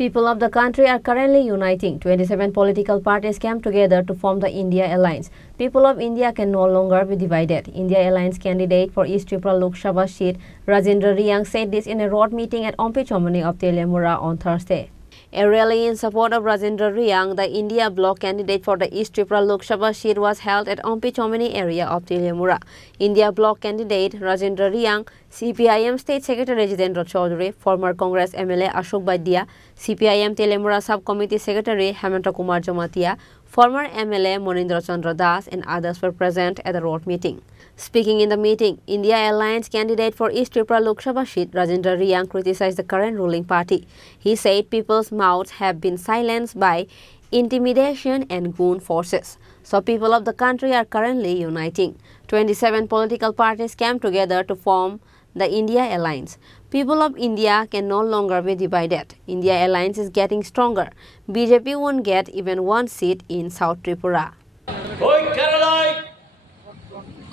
People of the country are currently uniting. 27 political parties came together to form the India Alliance. People of India can no longer be divided. India Alliance candidate for East Tripura Lok Sabha seat Rajendra Riang said this in a road meeting at Ompi Chomani of Telemura on Thursday. A rally in support of Rajendra Riang, the India bloc candidate for the East Tripura Lok Sabha seat, was held at Ompi Chomani area of Telemura. India bloc candidate Rajendra Riang, CPIM State Secretary Jitendra Chaudhary, former Congress MLA Ashok Badia, CPIM Telemura Sub-Committee Secretary Hemanta Kumar Jamatia, former MLA Monindra Chandra Das and others were present at the road meeting. Speaking in the meeting, India Alliance candidate for East Tripura Lok Sabha seat Rajendra Riang criticized the current ruling party. He said people's mouths have been silenced by intimidation and goon forces. So people of the country are currently uniting. 27 political parties came together to form the India Alliance. People of India can no longer be divided. India Alliance is getting stronger. BJP won't get even one seat in South Tripura.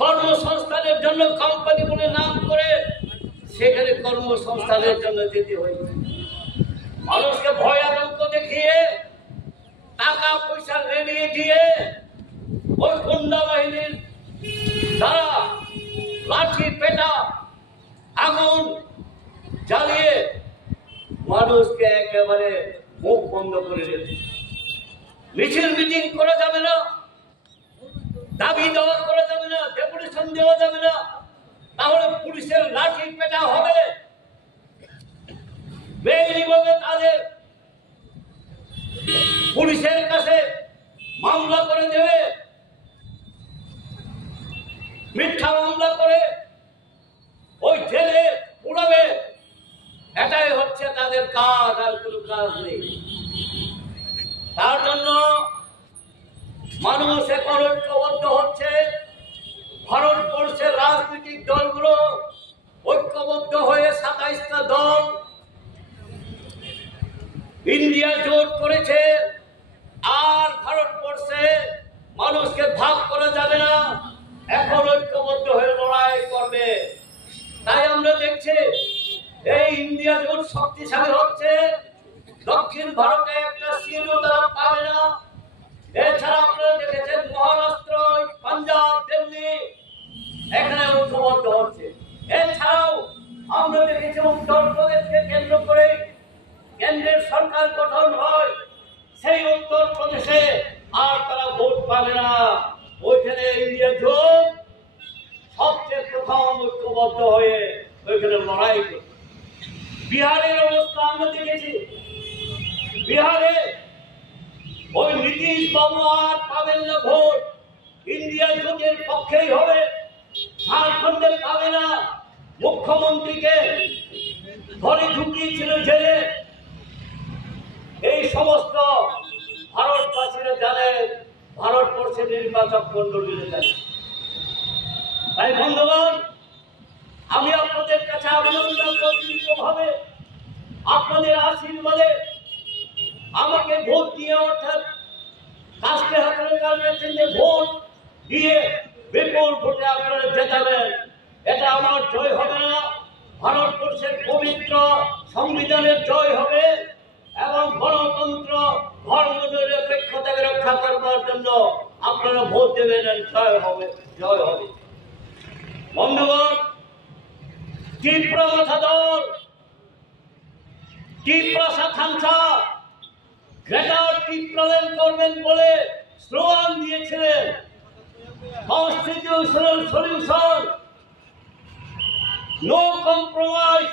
কর্মসংস্থানের জন্য company বলে নাম করে সেখানে কর্মসংস্থানের জন্য যেতে হয়েছে। মানুষকে ভয় আতঙ্ক দেখিয়ে টাকা পয়সা লেনিয়ে দিয়ে ওই গুন্ডা বাহিনীর দ্বারা লাঠি পেটা আগুন জ্বালিয়ে মানুষকে একেবারে মুখ বন্ধ করে দিয়েছে। মিছিল মিটিং করা যাবে না, দাবি দেওয়া করা যাবে না, ডেপুটেশন দেওয়া যাবে না, তাহলে পুলিশের লাঠি পেটা হবে, বেআইনিভাবে তাদের পুলিশের কাছে মামলা করে দেবে, মিথ্যা মামলা করে ওই জেলে পুরাবে। এটাই হচ্ছে তাদের কাজ, আর কোনো কাজ নেই। তার জন্য মানুষ এখন ঐক্যবদ্ধ হচ্ছে। ভারতবর্ষের রাজনৈতিক দলগুলো ঐক্যবদ্ধ হয়ে 27টা দল ইন্ডিয়া জোট করেছে। আর ভারতবর্ষে মানুষকে ভাগ করা যাবে না, এখন ঐক্যবদ্ধ হয়ে লড়াই করবে। তাই আমরা দেখছি এই ইন্ডিয়া জোট শক্তিশালী হচ্ছে। দক্ষিণ ভারতে একটা সিটও তারা পাবে না। এছাড়া আপনারা দেখেছেন মহারাষ্ট্র, পাঞ্জাব, দিল্লি এখানে ঐক্যবদ্ধ হচ্ছে। এছাড়াও আমরা দেখেছি উত্তরপ্রদেশকে কেন্দ্র করে কেন্দ্রের সরকার গঠন হয়, সেই উত্তরপ্রদেশে আর তারা ভোট পাবে না। ওইখানে ইন্ডিয়া জোট সবচেয়ে প্রথম ঐক্যবদ্ধ হয়ে ওইখানে লড়াই করে। বিহারের অবস্থা আমরা দেখেছি। বিহারে ওই নীতিশ বাবু আর পাবেন না ভোট, ইন্ডিয়া জোটের পক্ষেই হবে। ঝাড়খণ্ডে পাবে না, মুখ্যমন্ত্রীকে ধরে ঢুকিয়েছিল জেলে। এই সমস্ত ভারতবাসীরা জানেন, ভারতবর্ষের নির্বাচক মন্ডলীরা জানেন। তাই বন্ধুগণ, আমি আপনাদের কাছে আবেদন ভাবে আপনাদের আশীর্বাদে আমাকে ভোট দিয়ে, অর্থাৎ কাস্টে হাতের কাছে ভোট দিয়ে বিপুল ভোটে আপনারা জেতাবেন। এটা আমার জয় হবে না, ভারতবর্ষের পবিত্র সংবিধানের জয় হবে এবং গণতন্ত্র ধর্মনিরপেক্ষতাকে রক্ষা করবার জন্য আপনারা ভোট দেবেন, জয় হবে, জয় হবে। বন্ধুগণ, ত্রিপুরা মাথা দল, ত্রিপুরা শাখাংশা গ্রেটার ত্রিপুরাল্যান্ড করবেন বলে স্লোগান দিয়েছিলেন। কনস্টিটিউশনাল সলিউশন, নো কম্প্রোমাইজ,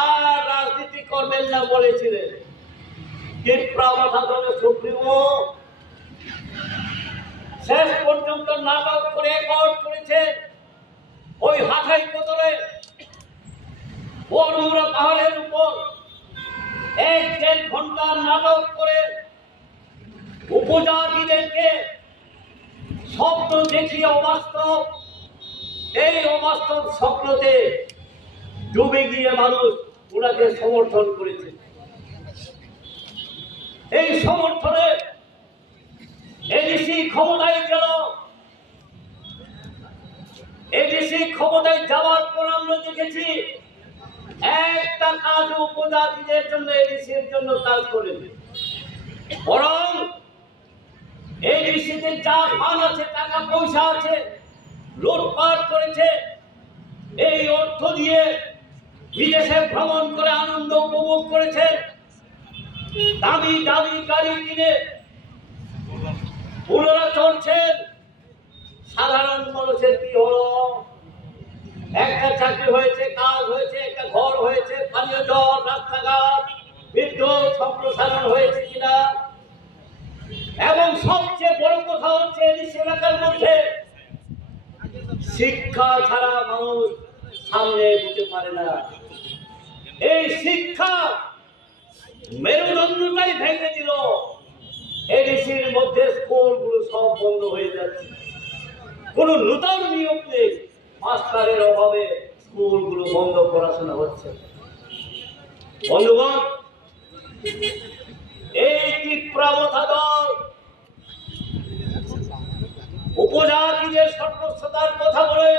আর রাজনীতি করবেন না বলেছিলেন। ত্রিপুরা মাথা দলের সুপ্রিমো শেষ পর্যন্ত নাটক করে একট করেছেন। ওই হাটাই কোতরে বড়ুরা পাহাড়ের উপর 1-1.5 ঘন্টার নাটক করে উপজাতিদেরকে স্বপ্ন দেখিয়ে অবাস্তব, এই অবাস্তব স্বপ্নতে ডুবে গিয়ে মানুষ ওনাকে সমর্থন করেছে। এই সমর্থনে এডিসি ক্ষমতায় গেল। এডিসি ক্ষমতায় যাওয়ার পর আমরা দেখেছি একটা কাজ উপজাতিদের জন্য এডিসির জন্য কাজ করেনি, বরং এডিসিতে যা ফান্ড আছে, টাকা পয়সা আছে, লুটপাট করেছে। এই অর্থ দিয়ে বিদেশে ভ্রমণ করে আনন্দ উপভোগ করেছে, দামি দামি গাড়ি কিনে পুনরা চলছেন। সাধারণ মানুষের কি হলো? একটা চাকরি হয়েছে, কাজ হয়েছে, একটা ঘর হয়েছে, পানীয় জল, রাস্তাঘাট, বিদ্যুৎ সম্প্রসারণ হয়েছে কিনা? এবং সবচেয়ে বড় কথা হচ্ছে এই এলাকার মধ্যে শিক্ষা ছাড়া মানুষ সামনে এগোতে পারে না। এই শিক্ষা মেরুদণ্ডটাই ভেঙে দিল। এডিসির মধ্যে স্কুলগুলো সব বন্ধ হয়ে যাচ্ছে, কোন নূতন নিয়ম নেই, মাস্টারের অভাবে স্কুলগুলো বন্ধ, পড়াশোনা হচ্ছে। বন্ধুগণ, এই তীব্রতা দল উপজাতিদের সর্বস্বতার কথা বলে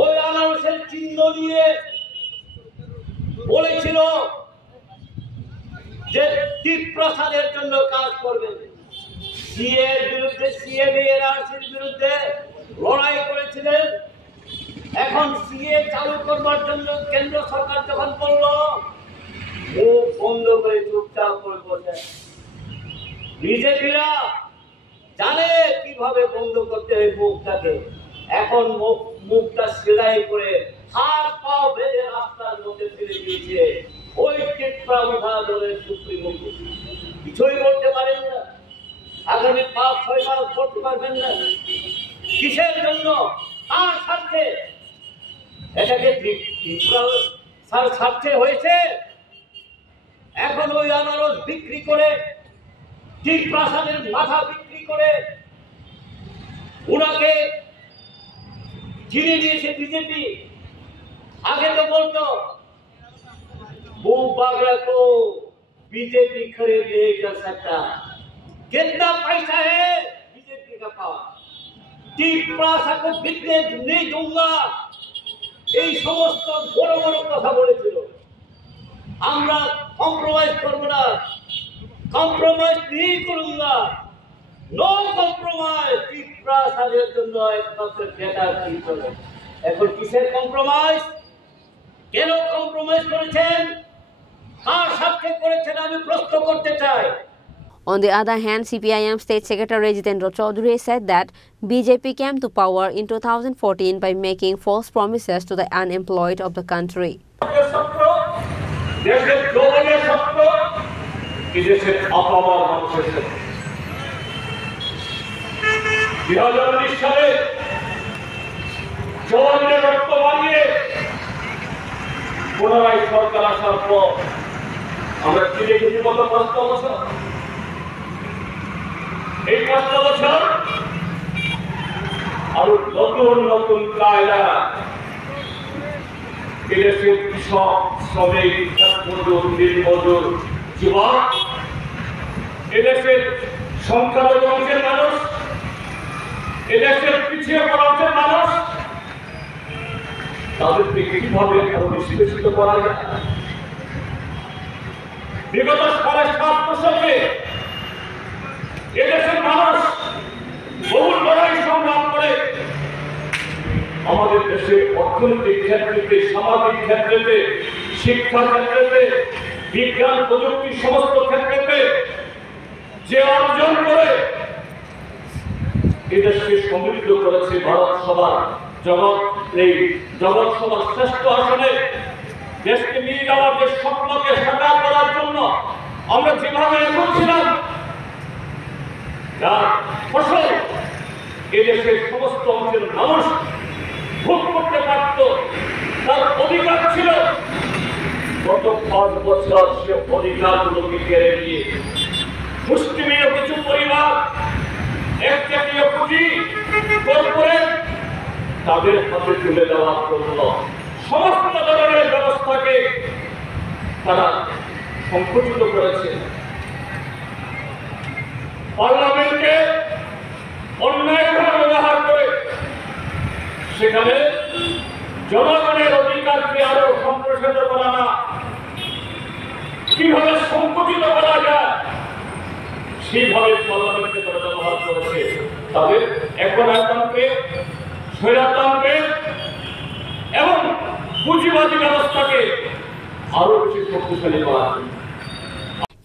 ওই আনারসের চিহ্ন দিয়ে বলেছিল যে তীব্রসাদের জন্য কাজ করবেন, সিএর বিরুদ্ধে, সিএর বিরুদ্ধে লড়াই করেছিলেন। এখন সিএ চালু করবার জন্য কেন্দ্র সরকার যখন বলল, মুখ বন্ধ করে চুপচাপ করে বসে। বিজেপিরা জানে কিভাবে বন্ধ করতে হয় মুখটাকে। এখন মুখটা সেলাই করে হাত পা বেঁধে রাস্তার মধ্যে ফেলে দিয়েছে ওই তীব্রতা দলের সুপ্রিমো। কিছুই বলতে পারেন না, আগামী 5-6 মাস করতে পারবেন না। কিসের জন্য? আর স্বার্থে। এটাকে স্বার্থে হয়েছে। এখন ওই আনারস বিক্রি করে, তীব্রসাদের মাথা বিক্রি করে ওনাকে চিনে দিয়েছে বিজেপি। আগে তো বলতো वो बागड़ा को बीजेपी खरीद नहीं कर सकता। कितना पैसा है बीजेपी का पास, তীব্রসা को बिकने नहीं दूंगा। এই সমস্ত বড় বড় কথা বলেছিল। আমরা কম্প্রোমাইজ করব না, কম্প্রোমাইজ नहीं करूंगा, নো কম্প্রোমাইজ। তীব্রসাদের জন্য একমাত্র ডেটা কি করে। এখন কিসের কম্প্রোমাইজ? কেন কম্প্রোমাইজ করেছেন? কার সাথে করেছেন আমি প্রশ্ন করতে চাই। On the other hand, CPIM State Secretary Jitendra Chaudhary said that BJP came to power in 2014 by making false promises to the unemployed of the country. পুনরায় সরকার আসার পর আমরা ফিরে গেছি গত 5 বছর। এই 5 বছর আরো নতুন নতুন কায়দা এদেশের কৃষক, শ্রমিক, মজুর, দিনমজুর, যুবক, এদেশের সংখ্যালঘু অংশের মানুষ, এদেশের পিছিয়ে পড়া অংশের মানুষ, তাদেরকে কিভাবে আরো বিশেষিত করা যায়। বিগত 7.5 দশকে এদেশের মানুষ বহু লড়াই সংগ্রাম করে আমাদের দেশে অর্থনৈতিক ক্ষেত্রে, সামাজিক ক্ষেত্রে, শিক্ষা ক্ষেত্রে, বিজ্ঞান প্রযুক্তির সমস্ত ক্ষেত্রে যে অর্জন করে এদেশকে সমৃদ্ধ করেছে। ভারত সভার জগৎ সভার শ্রেষ্ঠ আসনে দেশকে নিয়ে যাওয়ার যে স্বপ্নকে সাকার করার জন্য আমরা যেভাবে এগোচ্ছিলাম, যার ফসল এদেশের সমস্ত অংশের মানুষ ভোগ করতে পারত, তার অধিকার ছিল। গত 5 বছর সে অধিকারগুলোকে কেড়ে নিয়ে মুষ্টিমেয় কিছু পরিবার, একচেটিয়া পুঁজি, কর্পোরেট তাদের হাতে তুলে দেওয়ার জন্য সমস্ত ধরনের ব্যবস্থাকে তারা সংকুচিত করেছে। পার্লামেন্টকে অন্যায়ভাবে ব্যবহার করে সেখানে জনগণের অধিকারকে আরো সম্প্রসারিত করা না, কিভাবে সংকুচিত করা যায় সেইভাবে পার্লামেন্টকে তারা ব্যবহার করেছে। তবে একনায়কতন্ত্রে, স্বৈরতন্ত্রে এবং পুঁজিবাদী ব্যবস্থাকে আরো বেশি শক্তিশালী করা।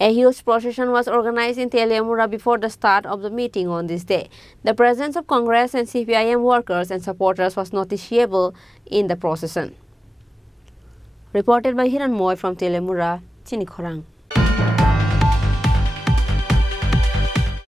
A huge procession was organized in Teleamura before the start of the meeting on this day. The presence of Congress and CPIM workers and supporters was noticeable in the procession. Reported by Hiran Moy from Teleamura, Chinikhorang.